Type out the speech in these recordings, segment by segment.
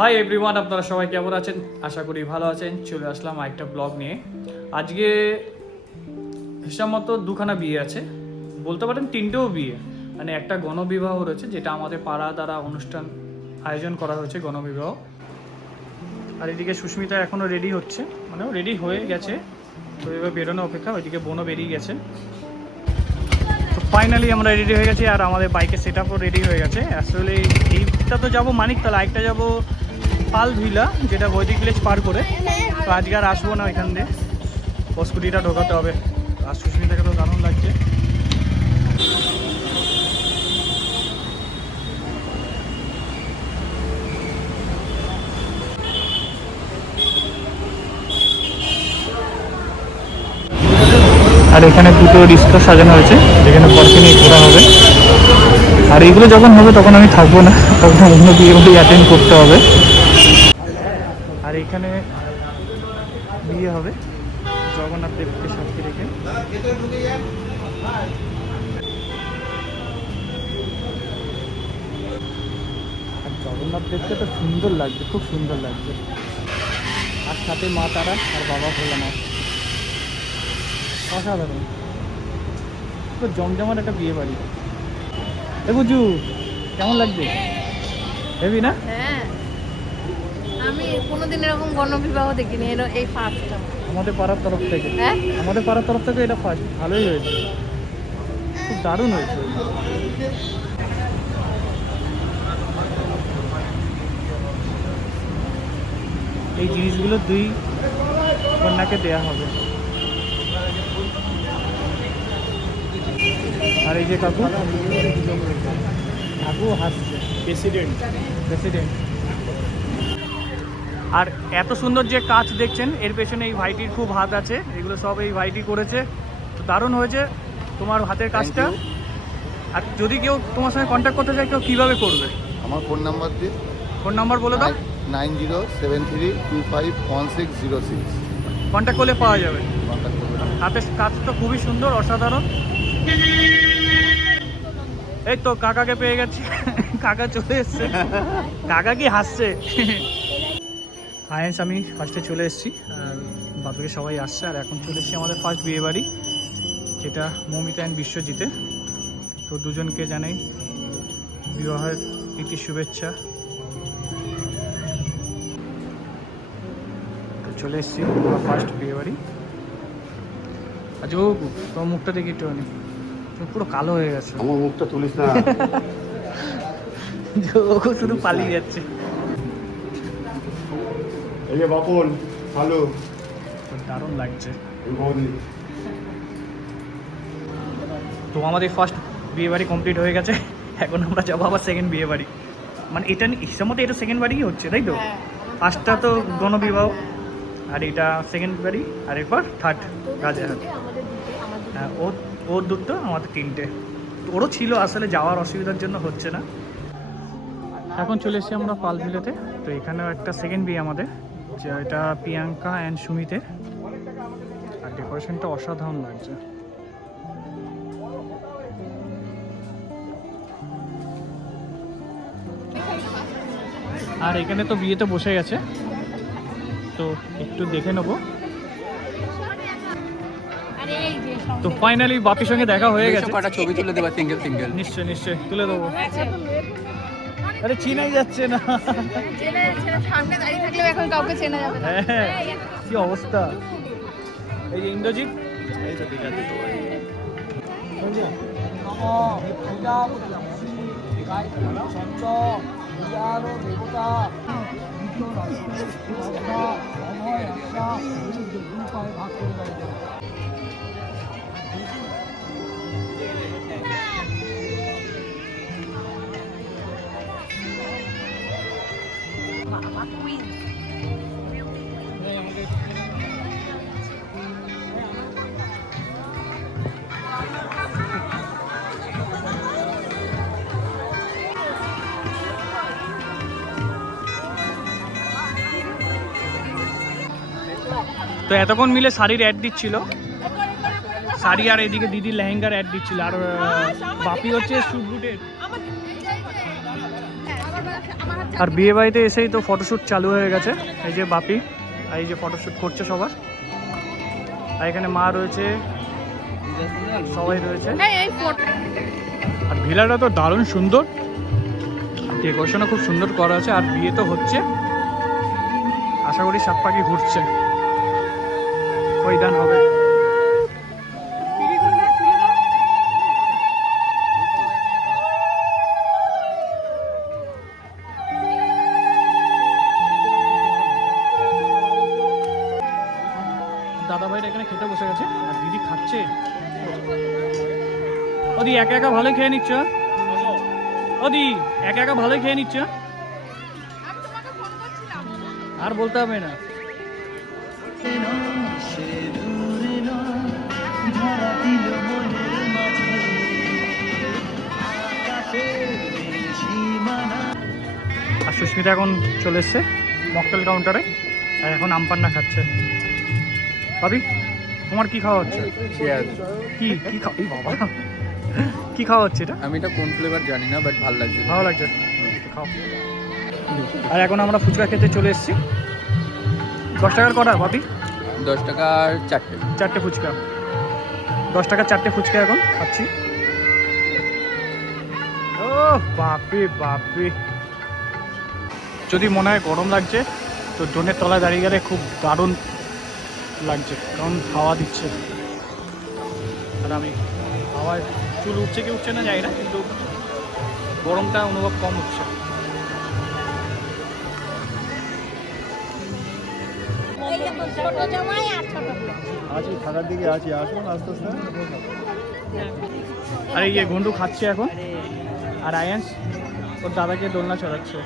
Hi everyone, আপনারা সবাই কেমন আছেন? আশা করি ভালো আছেন। চলে আসলাম একটা ব্লগ নিয়ে। আজকে হিসাব মতো দুখানা বিয়ে আছে, বলতে পারেন তিনটেও বিয়ে। মানে একটা গণবিবাহ রয়েছে, যেটা আমাদের পাড়া দ্বারা অনুষ্ঠান আয়োজন করা হয়েছে, গণবিবাহ। আর এদিকে সুস্মিতা এখনও রেডি হচ্ছে, মানে রেডি হয়ে গেছে, তো এবার বেরোনো অপেক্ষা। ওইদিকে বোনও বেরিয়ে গেছে। তো ফাইনালি আমরা রেডি হয়ে গেছি, আর আমাদের বাইকের সেট আপও রেডি হয়ে গেছে। আসলে এইটা তো যাবো মানিকতলা, একটা যাবো পাল ভিলা, যেটা বৈদিক ভিলেজ পার করে। তো আজকে আর আসবো না এখান দিয়ে, ও স্কুটিটা ঢোকাতে হবে। আর সুস্মিতাকে তো দারুণ লাগছে। আর এখানে দুটো রিক্সা সাজানো হয়েছে, যেখানে বরকে নিয়ে ঘোরা হবে। আর এইগুলো যখন হবে তখন আমি থাকবো না, তখন অন্য বিয়ে বাড়ি অ্যাটেন্ড করতে হবে। আর এখানে বিয়ে হবে জগন্নাথ দেবকে সাক্ষী রেখে। আর জগন্নাথ দেবকে তো সুন্দর লাগছে, খুব সুন্দর লাগছে। আর সাথে মা তারা আর বাবা ভোলানাথ, অসাধারণ। তো জমজমাট একটা বিয়ে বাড়ি। এ বুঝু, কেমন লাগছে? হেবি না? হ্যাঁ, আমি কোনোদিন এরকম গণবিবাহ দেখিনি, এই ফার্স্ট। আমাদের পাড়ার তরফ থেকে, হ্যাঁ, আমাদের পাড়ার তরফ থেকে এটা ফার্স্ট। ভালোই হয়েছে, খুব দারুণ হয়েছে। এই জিনিসগুলো দুই কন্যাকে দেয়া হবে। আর এই যে কাকু, কাকু হাসছে। President, president. আর এত সুন্দর যে কাজ দেখছেন, এর পেছনে এই ভাইটির খুব হাত আছে। এগুলো সব এই ভাইটি করেছে। তো দারুণ হয়েছে তোমার হাতের কাজটা। আর যদি কেউ তোমার সঙ্গে কন্ট্যাক্ট করতে চায়, কেউ কীভাবে করবে? আমার ফোন নাম্বার দিয়ে ফোন নাম্বার বলে দাও। 9073251606 কন্ট্যাক্ট করলে পাওয়া যাবে। কন্ট্যাক্ট করবেন। হাতের কাজ তো খুবই সুন্দর, অসাধারণ। এই তো কাকাকে পেয়ে গেছি, কাকা চলে এসছে। কাকা কি হাসছে। আয়েন্স আমি ফার্স্টে চলে এসেছি, আর বাপকে সবাই আসছে। আর এখন চলে এসেছি আমাদের ফার্স্ট বিয়ে বাড়ি, যেটা মৌমিতা অ্যান্ড বিশ্বজিতে। তো দুজনকে জানাই বিবাহের প্রীতি শুভেচ্ছা। তো চলে এসেছি আমার ফার্স্ট বিয়ে বাড়ি। আচ্ছা ও, তোমার মুখটা দেখি একটুখানি, তুমি পুরো কালো হয়ে গেছে। আমার মুখটা তুলিস না। ও শুধু পালিয়ে যাচ্ছে। এই যে বাপন, ভালো, দারুণ লাগছে। বৌদি। তো আমাদের ফার্স্ট বিয়ে বাড়ি কমপ্লিট হয়ে গেছে। এখন আমরা যাবো আবার সেকেন্ড বিয়ে বাড়ি। মানে এটা হিসাব মতো এটা সেকেন্ড বাড়িই হচ্ছে, তাই তো? ফার্স্টটা তো গণবিবাহ, আর এটা সেকেন্ড বাড়ি, আর এরপর থার্ড রাজারহাট। হ্যাঁ, ওর দুটো, আমাদের তিনটে। ওরও ছিল, আসলে যাওয়ার অসুবিধার জন্য হচ্ছে না। এখন চলে এসেছি আমরা পালভিলেতে। তো এখানেও একটা সেকেন্ড বিয়ে আমাদের, যেটা প্রিয়াঙ্কা অ্যান্ড সুমিতের। আর ডেকোরেশনটা অসাধারণ লাগছে। আর এখানে তো বিয়েতে বসে গেছে, তো একটু দেখে নেবো। তো ফাইনালি বাপির সঙ্গে দেখা হয়ে গেছে। কটা ছবি তুলে দেবা সিঙ্গেল সিঙ্গেল? নিশ্চয় নিশ্চয় তুলে দেবো। আরে চিনাই যাচ্ছে না। সামনে দাঁড়িয়ে থাকলেও এখন কাউকে চেনা যাবে না। হ্যাঁ, কি অবস্থা। এই যে ইন্দ্রজিৎ, এই তো ঠিক আছে। তো এতক্ষণ মিলে শাড়ির অ্যাড দিচ্ছিল, শাড়ি, আর এদিকে দিদির লেহেঙ্গার অ্যাড দিচ্ছিল। আর বাপি হচ্ছে স্যুট বুটের। আর বিয়ে বাড়িতে এসেই তো ফটোশ্যুট চালু হয়ে গেছে। এই যে বাপি, আর এই যে ফটোশ্যুট করছে সবার। আর এখানে মা রয়েছে, সবাই রয়েছে। এই ফটো আর ভিলাটা তো দারুণ সুন্দর, ডেকোরেশনও খুব সুন্দর করা আছে। আর বিয়ে তো হচ্ছে, আশা করি সাত পাখি ঘুরছে, ওই গান হবে। দাদা ভাইরা এখানে খেতে বসে গেছে আর দিদি খাচ্ছে। ওদি একা একা ভালোই খেয়ে নিচ্ছ, ওদি একা একা ভালোই খেয়ে নিচ্ছ, আর বলতে হবে না। আর সুস্মিতা এখন চলে এসছে মকটেল কাউন্টারে, আর এখন আমপান্না খাচ্ছে। ভাবি তোমার কি খাওয়া হচ্ছে? কি কি খাওয়া বাবা, কি খাওয়া হচ্ছে এটা? আমি এটা কোন ফ্লেভার জানি না, বাট ভালো লাগছে। ভালো লাগছে, খাও। আর এখন আমরা ফুচকা খেতে চলে এসেছি। 10 টাকার কটা ভাবি? 10 টাকার 4টে। 4টে ফুচকা, 10 টাকার 4টে ফুচকা এখন খাচ্ছি। ও বাপরে বাপরে, যদি মনে হয় গরম লাগছে তো ড্রোনের তলায় দাঁড়িয়ে গেলে খুব দারুণ লাগছে, কারণ হাওয়া দিচ্ছে। আর আমি হাওয়ায় চুল উঠছে কি উঠছে না জানি না, কিন্তু গরমটা অনুভব কম হচ্ছে। আছি থাকার দিকে আছি, আসুন আস্তে আস্তে। আর এই যে ঘন্টু খাচ্ছে এখন, আর আয়ান্স ওর দাদাকে দোলনা চড়াচ্ছে।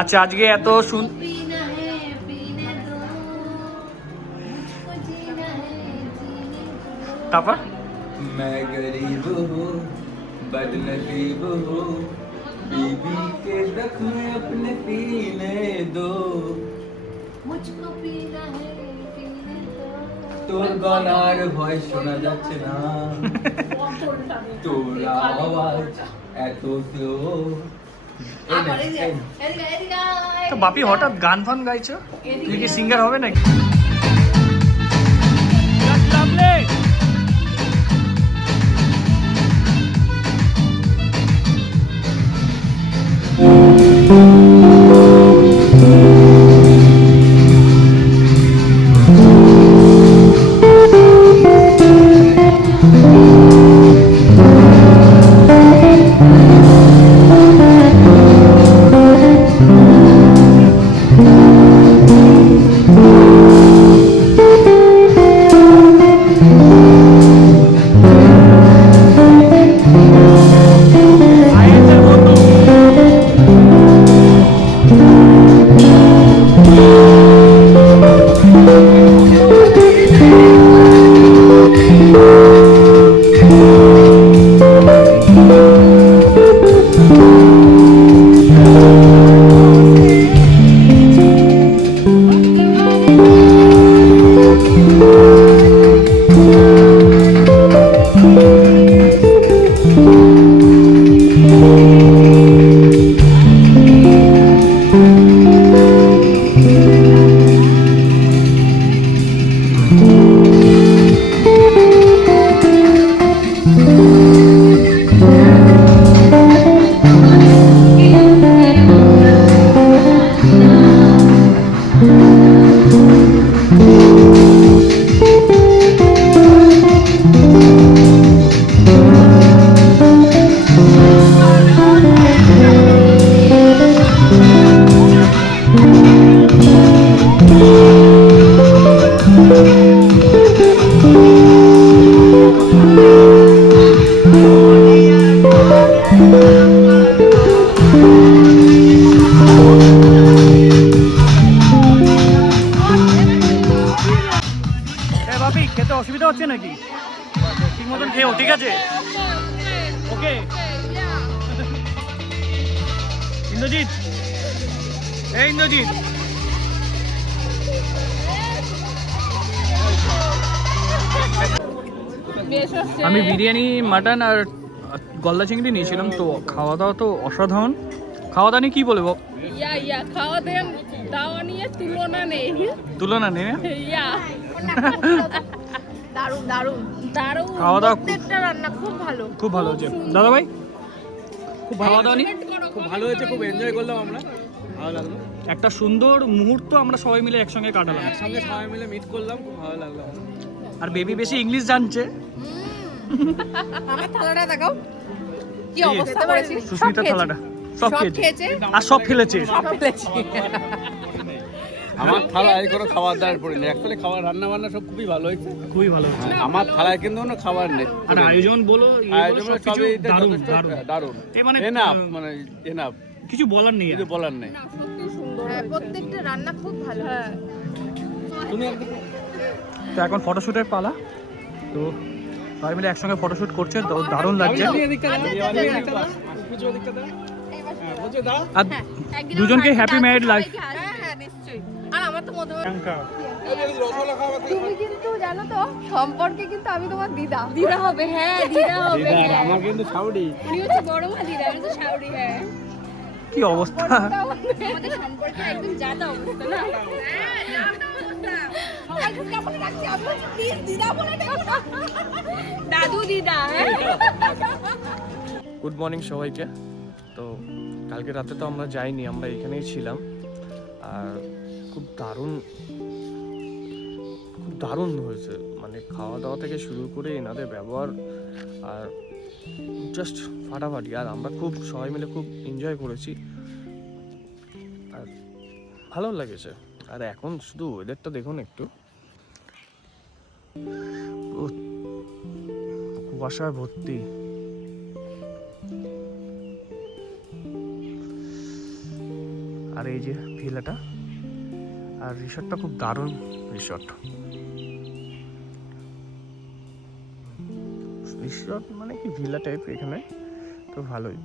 আচ্ছা আজকে এত তারপর मैं गरीब हूँ बदनसीब हूँ बीबी के जख्म अपने पीने दो मुझको पीना है पीने दो। তোর গলার ভয় শোনা যাচ্ছে না, তোর আওয়াজ এত স্লো। তো বাপি হঠাৎ গান ফান গাইছো, তুমি কি সিঙ্গার হবে নাকি? খেতে অসুবিধা হচ্ছে নাকি? ঠিক মতন খেয়েও, ঠিক আছে? ওকে ইন্দ্রজিৎ, এই ইন্দ্রজিৎ আমি বিরিয়ানি মাটন আর গলদা চিংড়ি নিয়েছিলাম, তো খাওয়া দাওয়া তো অসাধারণ। খাওয়া দাওয়া নিয়ে কি বলবো, খাওয়া দাওয়া নিয়ে তুলনা নেই। তুলনা নেই না? দারুণ দারুণ দারুণ, খাওয়া দাওয়া প্রত্যেকটা রান্না খুব ভালো। খুব ভালো হয়েছে দাদা ভাই, খুব খাওয়া দাওয়া নিয়ে খুব ভালো হয়েছে, খুব এনজয় করলাম আমরা, ভালো লাগলো। একটা সুন্দর মুহূর্ত আমরা সবাই মিলে একসঙ্গে কাটালাম, সঙ্গে সবাই মিলে মিট করলাম, খুব ভালো লাগলো। আর বেবি বেশি ইংলিশ জানছে। আমার থালাটা দেখাও কি এই যে, অবস্থা করেছিস। সুস্মিতা থালাটা সব খেয়েছে আর সব ফেলেছে। আমার থালায় কোনো খাবার দাবার পড়েনি, অ্যাকচুয়ালি খাবার রান্না বান্না সব খুবই ভালো হয়েছে। খুবই ভালো হয়েছে। আমার থালায় কিন্তু কোনো খাবার নেই। আর আয়োজন বলো, আয়োজন সবই দারুণ যথেষ্ট দারুণ দারুণ, এ মানে এনাফ, মানে এনাফ, কিছু বলার নেই। কিছু বলার নেই। হ্যাঁ, প্রত্যেকটা রান্না খুব ভালো। তুমি একদিন তো এখন ফটোশুটের পালা, তো সবাই মিলে একসঙ্গে ফটোশুট করছে, তো দারুণ লাগছে। আর দুজনকে হ্যাপি ম্যারিড লাইফ। হ্যাঁ নিশ্চয়ই। আর আমার তো মনে হয় তুমি কিন্তু জানো তো সম্পর্কে কিন্তু আমি তোমার দিদা দিদা হবে। হ্যাঁ দিদা হবে। হ্যাঁ আমার কিন্তু সাউডি, উনি হচ্ছে বড় মা, দিদা আমি তো শাওরি। হ্যাঁ কি অবস্থা, আমাদের সম্পর্কে একদম জাতা অবস্থা না। দাদু দিদা। গুড মর্নিং সবাইকে। তো কালকে রাতে তো আমরা যাইনি, আমরা এখানেই ছিলাম। আর খুব দারুণ হয়েছে, মানে খাওয়া দাওয়া থেকে শুরু করে এনাদের ব্যবহার আর জাস্ট ফাটাফাটি। আর আমরা খুব সবাই মিলে খুব এনজয় করেছি আর ভালো লেগেছে। আর এখন শুধু ওয়েদারটা দেখুন একটু, কুয়াশায় ভর্তি। আর এই যে ভিলাটা আর রিসর্টটা খুব দারুণ রিসর্ট। রিসর্ট মানে কি ভিলা টাইপ এখানে, তো ভালোই।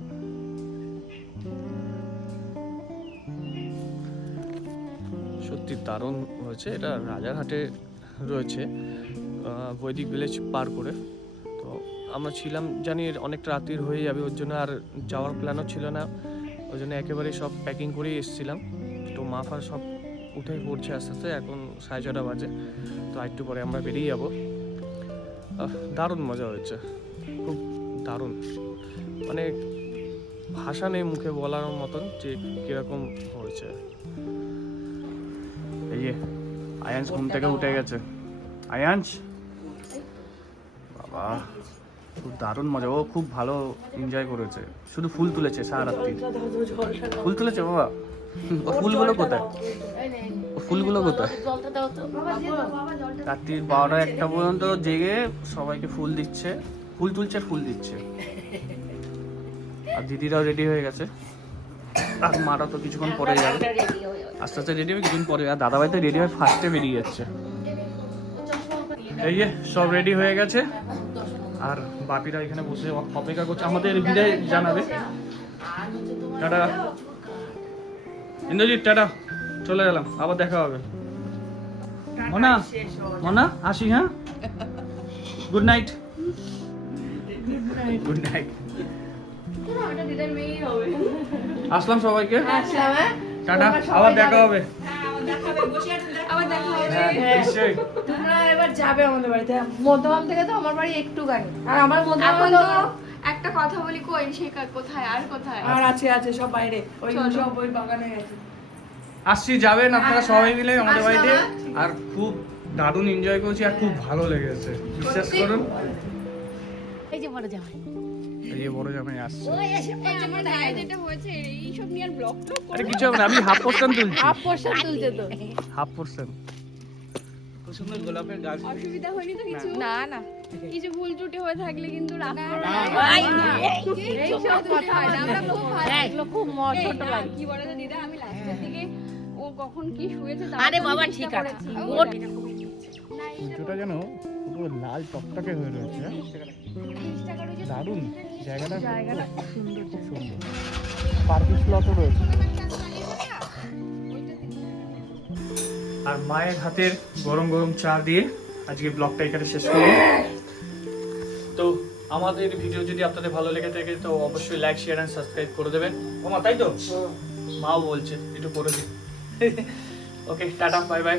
সত্যি দারুণ হয়েছে। এটা রাজারহাটে রয়েছে, বৈদিক ভিলেজ পার করে। তো আমরা ছিলাম, জানি অনেকটা রাত্রির হয়ে যাবে, ওর জন্য আর যাওয়ার প্ল্যানও ছিল না, ওই জন্য একেবারেই সব প্যাকিং করেই এসেছিলাম। তো মাফার সব উঠে পড়ছে আস্তে আস্তে, এখন 6:30 বাজে। তো একটু পরে আমরা বেরিয়ে যাবো। দারুণ মজা হয়েছে, খুব দারুণ, মানে ভাষা নেই মুখে বলার মতন যে কীরকম হয়েছে। এই যে আয়াঞ্চ ঘুম থেকে উঠে গেছে। আয়াঞ্চ বাবা, খুব দারুণ মজা, ও খুব ভালো এনজয় করেছে। শুধু ফুল তুলেছে সারা রাত্রি, ফুল তুলেছে বাবা। ও ফুলগুলো কোথায়, ও ফুলগুলো কোথায়? রাত্রির 12টা-1টা পর্যন্ত জেগে সবাইকে ফুল দিচ্ছে, ফুল তুলছে, ফুল দিচ্ছে। আর দিদিরাও রেডি হয়ে গেছে, আর মারা তো কিছুক্ষণ পরে যাবে, আস্তে আস্তে রেডি হবে কিছুক্ষণ পরে। আর দাদাভাই তো রেডি হয়ে ফার্স্টে বেরিয়ে যাচ্ছে। এই যে সব রেডি হয়ে গেছে, আর বাপিরা এখানে বসে অপেক্ষা করছে আমাদের বিদায় জানাবে। টাটা ইন্দ্রজিৎ, টাটা, চলে গেলাম, আবার দেখা হবে। মনা মনা আসি, হ্যাঁ, গুড নাইট। Good night. আসলাম সবাইকে, টাটা, আবার দেখা হবে। হ্যাঁ, নিশ্চয়ই। তোমরা এবার যাবে আমাদের বাড়িতে। মধ্যম থেকে তো আমার বাড়ি একটু গাড়ি, আর আমার মধ্যম একটা কথা বলি, কই সে কোথায় আর কোথায়? আর আছে সব বাইরে, ওই সব ওই বাগানে গেছে। আসছি, যাবেন আপনারা সবাই মিলে আমাদের বাড়িতে। আর খুব দারুণ এনজয় করেছি আর খুব ভালো লেগেছে, বিশ্বাস করুন। এই যে বড় জামাই, এই যে বড় জামাই আসছে। আমার গায়ে যেটা হয়েছে এইসব নিয়ে আর ব্লগ টক আরে কিছু হবে না, আমি হাফ পোর্শন তুলছি, হাফ পোর্শন তুলছে তো। Half portion. খুব সুন্দর গোলাপের গাছ। অসুবিধা হয়নি তো কিছু? না না, কিছু ভুল ত্রুটি হয়ে থাকলে কিন্তু রাগ করো না। এইসব কথা হয় না, আমরা খুব ভালো, এগুলো খুব ছোট লাগে। কি বলে তো দিদা, আমি লাস্টের দিকে ও কখন কি শুয়েছে আরে বাবা ঠিক আছে, সূর্যটা যেন পুরো লাল টকটকে হয়ে রয়েছে, দারুণ জায়গাটা, খুব সুন্দর, খুব সুন্দর। পার্কিং স্লটও রয়েছে। আর মায়ের হাতের গরম গরম চা দিয়ে আজকে ব্লগটা এখানে শেষ করব। আমাদের ভিডিও যদি আপনাদের ভালো লেগে থাকে তো অবশ্যই লাইক শেয়ার অ্যান্ড সাবস্ক্রাইব করে দেবেন মাও তাই তো মাও বলছে একটু করে দিন ওকে টাটা বাই বাই